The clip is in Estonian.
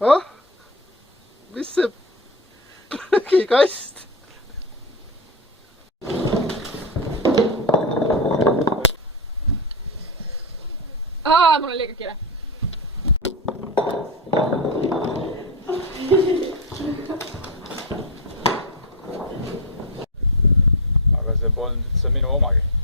ah, mis see prügikast? Mul on liiga kiire. Aga see polnud üldse minu omagi.